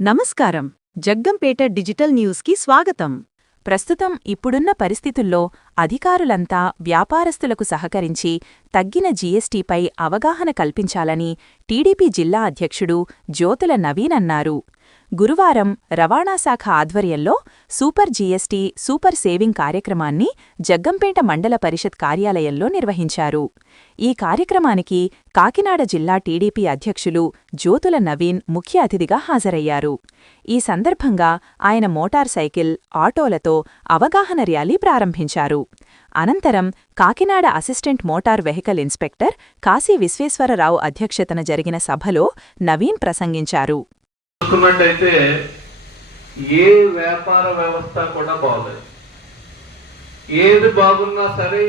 నమస్కారం. జగ్గంపేట డిజిటల్ న్యూస్కి స్వాగతం. ప్రస్తుతం ఇప్పుడున్న పరిస్థితుల్లో అధికారులంతా వ్యాపారస్తులకు సహకరించి తగ్గిన జీఎస్టీపై అవగాహన కల్పించాలని టీడీపీ జిల్లా అధ్యక్షుడు జ్యోతుల నవీన్ అన్నారు. గురువారం రవాణా శాఖ ఆధ్వర్యంలో సూపర్ జీఎస్టీ సూపర్ సేవింగ్ కార్యక్రమాన్ని జగ్గంపేట మండల పరిషత్ కార్యాలయంలో నిర్వహించారు. ఈ కార్యక్రమానికి కాకినాడ జిల్లా టీడీపీ అధ్యక్షులు జ్యోతుల నవీన్ ముఖ్య అతిథిగా హాజరయ్యారు. ఈ సందర్భంగా ఆయన మోటార్ సైకిల్ ఆటోలతో అవగాహన ర్యాలీ ప్రారంభించారు. అనంతరం Kakinada assistant motor vehicle inspector Kashi Visweswararao అధ్యక్షతన జరిగిన సభలో నవీన్ ప్రసంగించారు. చూసుకున్నట్టయితే ఏ వ్యాపార వ్యవస్థ కూడా బాగలేదు ఏది బాగున్నా సరే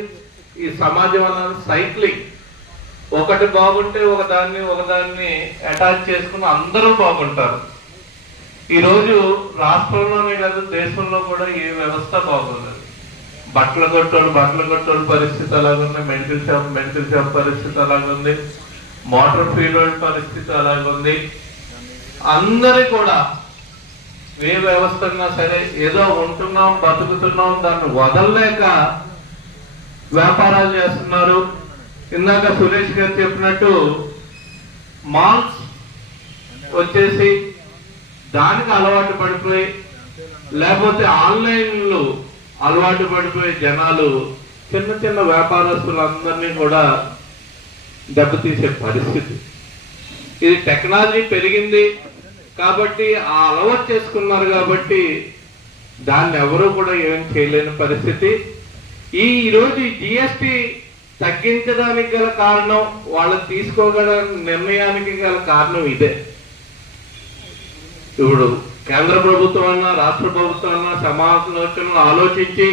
ఈ సమాజం అన్నది సైక్లింగ్. ఒకటి బాగుంటే ఒకదాన్ని ఒకదాన్ని అటాచ్ చేసుకుని అందరూ బాగుంటారు. ఈరోజు రాష్ట్రంలోనే కాదు దేశంలో కూడా ఏ వ్యవస్థ బాగోలేదు బట్టలు కొట్టోళ్ళు బట్టలు కొట్టోళ్ళు పరిస్థితి అలాగుంది. మెడికల్ షాప్ మెడికల్ షాప్ పరిస్థితి అలాగుంది. మోటార్ ఫీల్డ్ పరిస్థితి అలాగుంది. అందరి కూడా ఏ వ్యవస్థ సరే ఏదో ఉంటున్నాం బతుకుతున్నాం దాన్ని వదలలేక వ్యాపారాలు చేస్తున్నారు. ఇందాక సురేష్ గారు చెప్పినట్టు మాల్స్ వచ్చేసి దానికి అలవాటు పడిపోయి లేకపోతే ఆన్లైన్లో అలవాటు పడిపోయి జనాలు చిన్న చిన్న వ్యాపారస్తులందరినీ కూడా దెబ్బతీసే పరిస్థితి. ఇది టెక్నాలజీ పెరిగింది. కాబట్టి ఆ అలవాటు చేసుకున్నారు కాబట్టి దాన్ని ఎవరూ కూడా ఏం చేయలేని పరిస్థితి. ఈ రోజు జిఎస్టి తగ్గించడానికి గల కారణం వాళ్ళు తీసుకోగల నిర్ణయానికి గల కారణం ఇదే. ఇప్పుడు కేంద్ర ప్రభుత్వం అన్నా రాష్ట్ర ప్రభుత్వం అన్నా సమాలోచనలు ఆలోచించి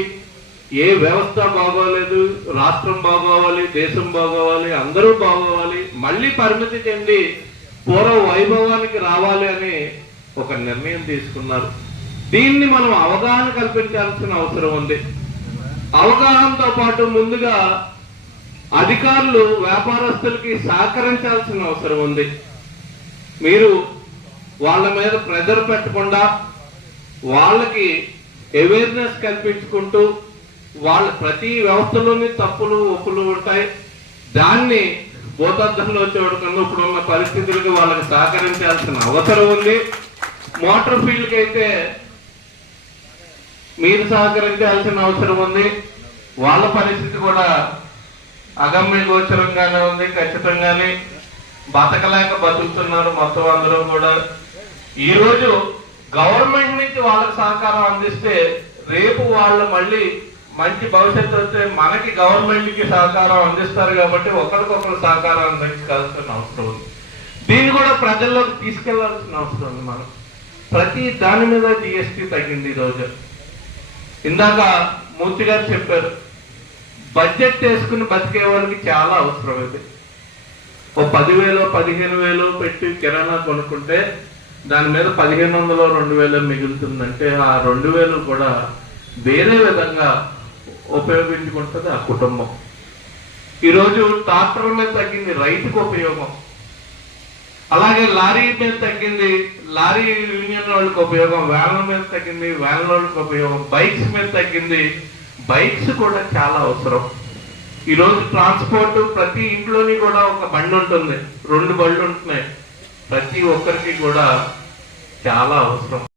ఏ వ్యవస్థ బాగోలేదు రాష్ట్రం బాగోవాలి దేశం బాగోవాలి అందరూ బాగోవాలి మళ్ళీ పరిమితి చెంది పూర్వ వైభవానికి రావాలి అని ఒక నిర్ణయం తీసుకున్నారు. దీన్ని మనం అవగాహన కల్పించాల్సిన అవసరం ఉంది. అవగాహనతో పాటు ముందుగా అధికారులు వ్యాపారస్తులకి సహకరించాల్సిన అవసరం ఉంది. మీరు వాళ్ళ మీద ప్రెజర్ పెట్టకుండా వాళ్ళకి అవేర్నెస్ కల్పించుకుంటూ వాళ్ళ ప్రతి వ్యవస్థలోని తప్పులు ఒప్పులు ఉంటాయి. దాన్ని భూతద్దంలో చూడకుండా ఇప్పుడు ఉన్న పరిస్థితులకు వాళ్ళకి సహకరించాల్సిన అవసరం ఉంది. మోటార్ ఫీల్డ్కి అయితే మీరు సహకరించాల్సిన అవసరం ఉంది. వాళ్ళ పరిస్థితి కూడా అగమ్య గోచరంగానే ఉంది ఖచ్చితంగానే. బతకలేక బతుకుతున్నారు మొత్తం అందరూ కూడా. ఈరోజు గవర్నమెంట్ నుంచి వాళ్ళకి సహకారం అందిస్తే రేపు వాళ్ళు మళ్ళీ మంచి భవిష్యత్తు వస్తే మనకి గవర్నమెంట్కి సహకారం అందిస్తారు కాబట్టి ఒకరికొకరు సహకారం అందించాల్సిన అవసరం ఉంది. దీన్ని కూడా ప్రజల్లోకి తీసుకెళ్ళాల్సిన అవసరం ఉంది మనం ప్రతి దాని మీద జిఎస్టీ తగ్గింది ఈ రోజు. ఇందాక మూర్తి గారు చెప్పారు బడ్జెట్ వేసుకుని బతికే వాళ్ళకి చాలా అవసరం ఇది. ఓ పదివేలు పదిహేను వేలు పెట్టి కిరాణా కొనుక్కుంటే దాని మీద పదిహేను వందలు రెండు వేలు మిగులుతుందంటే ఆ రెండు వేలు కూడా వేరే విధంగా ఉపయోగించుకుంటుంది ఆ కుటుంబం. ఈరోజు ట్రాక్టర్ మీద తగ్గింది రైతుకు ఉపయోగం. అలాగే లారీ మీద తగ్గింది లారీ యూనియన్ వాళ్ళకి ఉపయోగం వ్యాన్ల మీద తగ్గింది వ్యాన్ల వాళ్ళకి ఉపయోగం బైక్స్ మీద తగ్గింది. బైక్స్ కూడా చాలా అవసరం. ఈరోజు ట్రాన్స్పోర్ట్ ప్రతి ఇంట్లోని కూడా ఒక బండి ఉంటుంది. రెండు బళ్ళు ఉంటున్నాయి. ప్రతి ఒక్కరికి కూడా చాలా అవసరం.